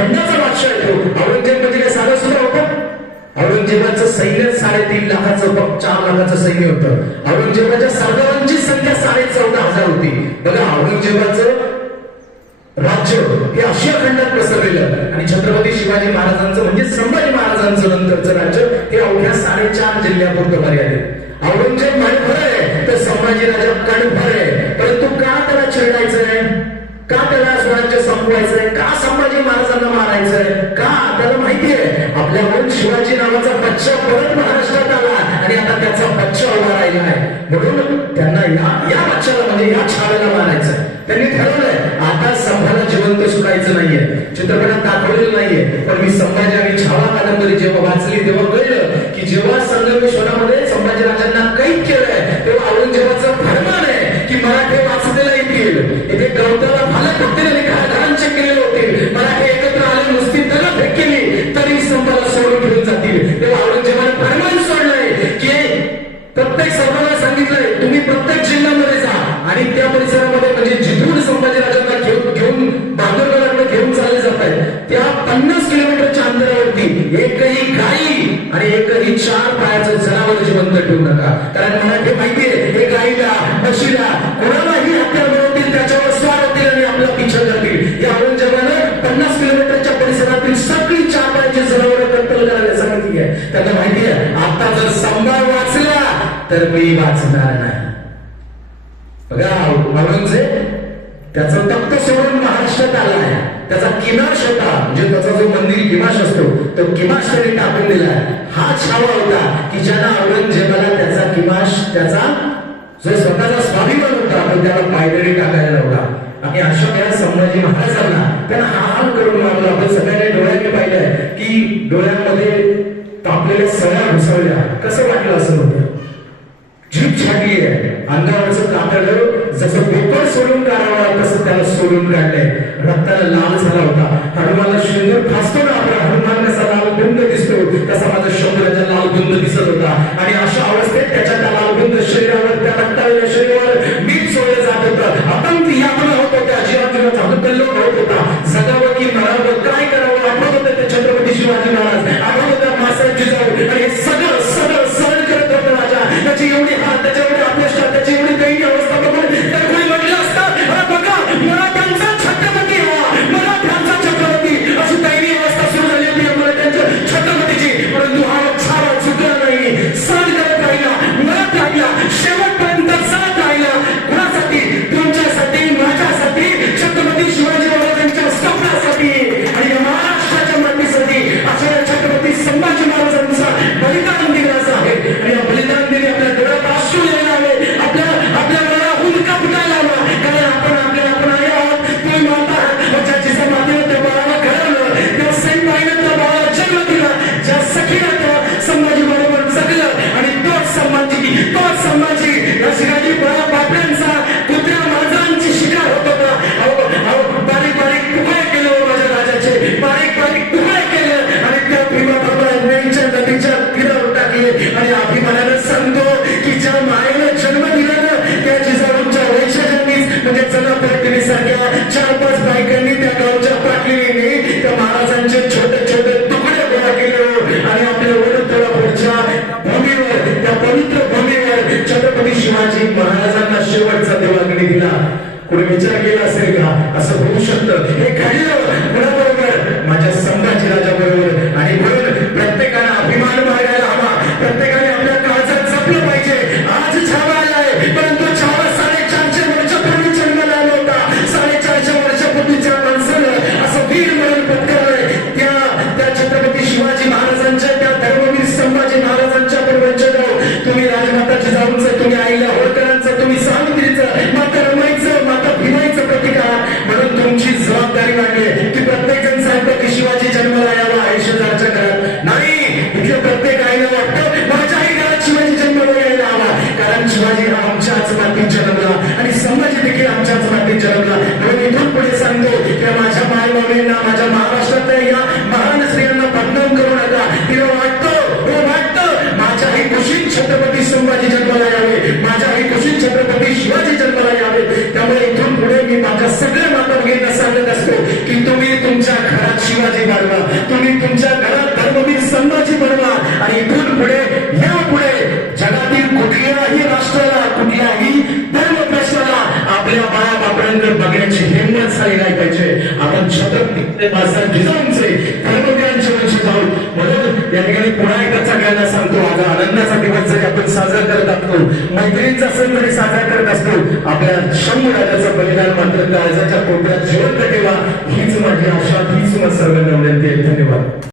खंडाचा बादशाह येतो औरंगजेब साधं सुद्धा होतं? औरंगजेबाचं सैन्य साडेतीन लाखाचं चार लाखाचं सैन्य होतं. औरंगजेबाच्या सरदारांची संख्या साडे चौदा हजार होती. बघा औरंगजेबाचं राज्य हे आशिया खंडात पसरलेलं. आणि छत्रपती शिवाजी महाराजांचं म्हणजे संभाजी महाराजांचं नंतरचं राज्य हे अवघ्या साडेचार जिल्ह्यापुरतं माहिती आहे आपल्याकडून शिवाजी नावाचा बच्चा परत महाराष्ट्रात आला आणि आता त्याचा बच्चा उभा राहिला आहे. म्हणून त्यांना या या बच्चाला म्हणजे या छाव्याला मारायचं त्यांनी ठरवलंय आता संभाला जिवंत सुटायचं नाहीये. चित्रपटात दाखवलेलं नाहीये पण मी संभाजी आणि छावा कादंबरी जेव्हा वाचली तेव्हा कळलं जिवंत ठेवू नका. कारण मराठी माहितीये हे गाईला म्हशीला कोणालाही आपल्या मिळवतील त्याच्यावर स्वार होतील आणि आपला पिछा जातील या औरंगजेबानं पन्नास किलोमीटरच्या परिसरातील सगळी चार पायाची जनावर कत्तल करायला सांगितली आहे. त्यांना माहितीये आता जर संभाळ वाचला तर मी वाचणार नाही. बघा औरंगजेब त्याचं तख्त सोडून महाराष्ट्रात आला आहे. त्याचा किमाश होता म्हणजे त्याचा जो मंदिर किमाश असतो तो किमाश त्यांनी टाकून दिला आहे. हा छावा होता की ज्यांना औरंगजेबाला त्याचा किमाश त्याचा जो स्वतःचा स्वाभिमान होता पण त्याला पायदळी टाकायला नव्हता आणि अशोक या संभाजी महाराजांना त्यांना हा हाल करून मारला. आपण सगळ्यांनी डोळ्यांनी पाहिलंय की डोळ्यांमध्ये तापलेल्या सळ्या घुसवल्या कसं वाटलं असं होतं? जीभ छाटली आहे. अंगावरचं कातड जसं पेपर सोडून काढावा तसं त्याला सोडून काढलंय. रक्ताला लाल झाला होता. हनुमानला शिंदूर फासतो ना तसा माझा शंभराचा लाल बुंद दिसत होता. आणि अशा अवस्थेत की जिजाऊंचं होळकरांचं तुम्ही सावित्रीचं माता रमाईचं माता भीमाईचं प्रतीक आहात म्हणून तुमची जबाबदारी वाटली की प्रत्येक जण सांगतो की शिवाजी जन्माला यावा आयुष्यदारच्या करत नाही इथल्या प्रत्येक आईला वाटतं माझ्याही घरात शिवाजी जन्माला यायला हवा. कारण शिवाजी हा आमच्याच मातीत जन्मला आणि संभाजी देखील आमच्याच मातीत जन्मला. म्हणून इथून पुढे सांगतो की माझ्या माय माझ्या महाराज आपल्याकडे बघण्याची हिंमत झाली नाही पाहिजे. आपण छतक बाळासाहेब जिजाऊंचे कर्मवीरांचे वंश आहोत म्हणून या ठिकाणी पुन्हा एकदा सगळ्यांना सांगतो आज आनंदाचा दिवस जरी आपण साजरा करत असतो मैत्रीचा सण जरी साजरा करत असतो आपल्या शंभर राजाचं बलिदान मात्र काळजाच्या कोपऱ्यात जिवंत ठेवा. हीच माझी आशा हीच मत सर्व नवऱ्यांची धन्यवाद.